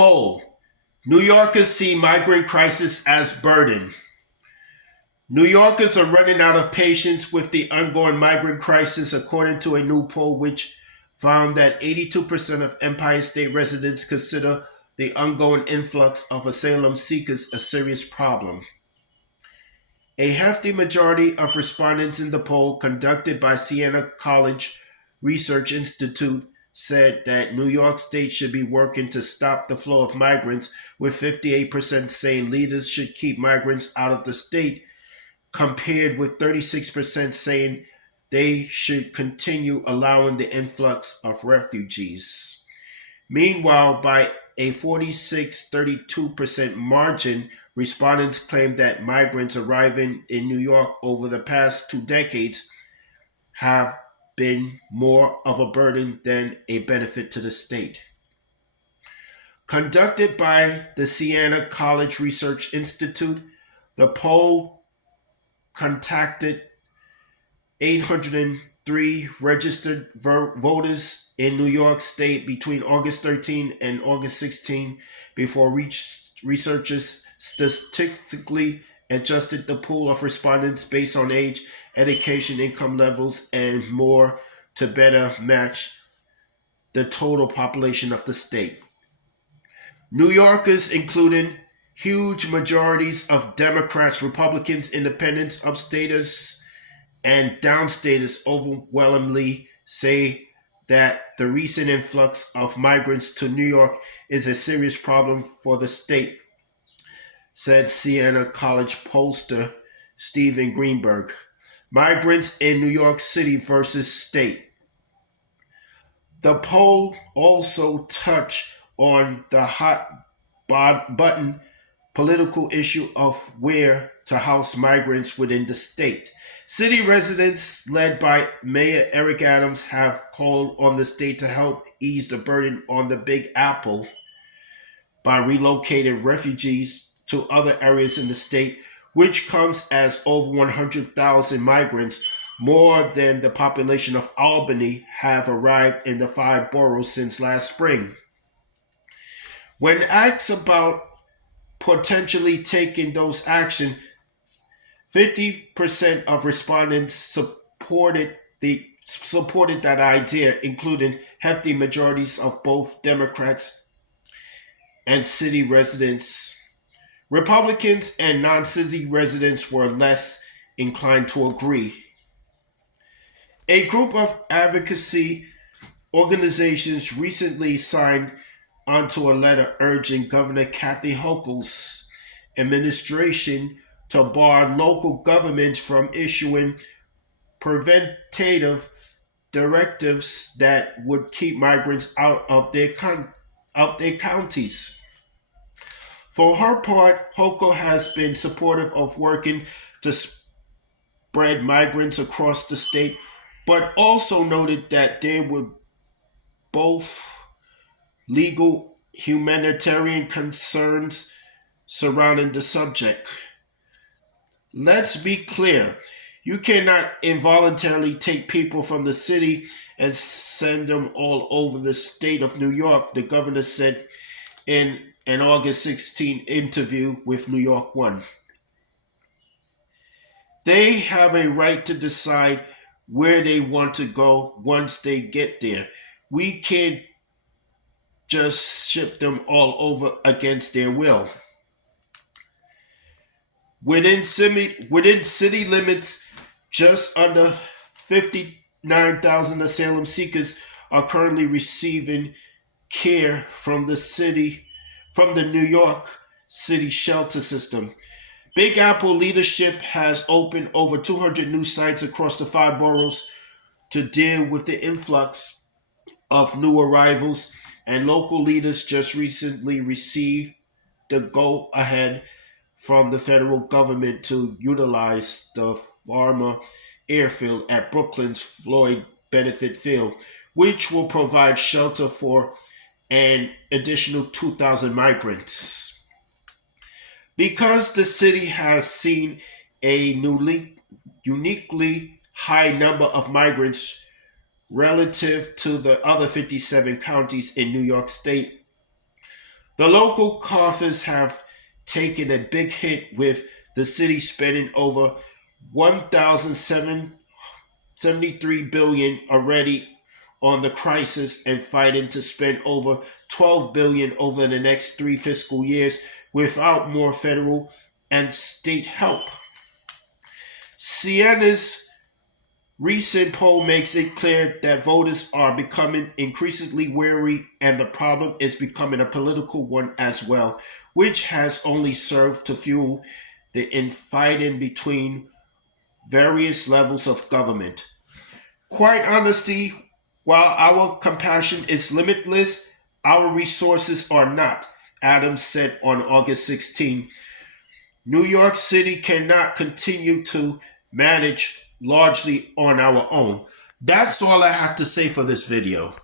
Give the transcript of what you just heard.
poll. New Yorkers see migrant crisis as burden. New Yorkers are running out of patience with the ongoing migrant crisis, according to a new poll which found that 82% of Empire State residents consider the ongoing influx of asylum seekers a serious problem. A hefty majority of respondents in the poll, conducted by Siena College Research Institute, said that New York State should be working to stop the flow of migrants, with 58% saying leaders should keep migrants out of the state, compared with 36% saying they should continue allowing the influx of refugees. Meanwhile, by a 46-32% margin, respondents claim that migrants arriving in New York over the past 2 decades have been more of a burden than a benefit to the state. Conducted by the Siena College Research Institute, the poll contacted 803 registered voters in New York State between August 13 and August 16 before researchers statistically adjusted the pool of respondents based on age, education, income levels, and more to better match the total population of the state. New Yorkers, including huge majorities of Democrats, Republicans, Independents, upstaters, and downstaters, overwhelmingly say that the recent influx of migrants to New York is a serious problem for the state, said Siena College pollster Stephen Greenberg. Migrants in New York City versus state. The poll also touched on the hot button political issue of where to house migrants within the state. City residents, led by Mayor Eric Adams, have called on the state to help ease the burden on the Big Apple by relocating refugees to other areas in the state, which comes as over 100,000 migrants, more than the population of Albany, have arrived in the 5 boroughs since last spring. When asked about potentially taking those actions, 50% of respondents supported that idea, including hefty majorities of both Democrats and city residents. Republicans and non-city residents were less inclined to agree. A group of advocacy organizations recently signed onto a letter urging Governor Kathy Hochul's administration to bar local governments from issuing preventative directives that would keep migrants out of their counties. For her part, Hochul has been supportive of working to spread migrants across the state, but also noted that there were both legal humanitarian concerns surrounding the subject. Let's be clear. You cannot involuntarily take people from the city and send them all over the state of New York, the governor said in an August 16 interview with New York One. They have a right to decide where they want to go once they get there. We can't just ship them all over against their will. Within city limits, just under 59,000 asylum seekers are currently receiving care from the New York City shelter system. Big Apple leadership has opened over 200 new sites across the 5 boroughs to deal with the influx of new arrivals, and local leaders just recently received the go-ahead from the federal government to utilize the former airfield at Brooklyn's Floyd Benefit Field, which will provide shelter for an additional 2,000 migrants. Because the city has seen a uniquely high number of migrants relative to the other 57 counties in New York State, The local coffers have taken a big hit, with the city spending over 1,773 billion already on the crisis and fighting to spend over 12 billion over the next 3 fiscal years without more federal and state help. Sienna's recent poll makes it clear that voters are becoming increasingly wary, and the problem is becoming a political one as well, which has only served to fuel the infighting between various levels of government. Quite honestly, while our compassion is limitless, our resources are not, Adams said on August 16. New York City cannot continue to manage largely on our own. That's all I have to say for this video.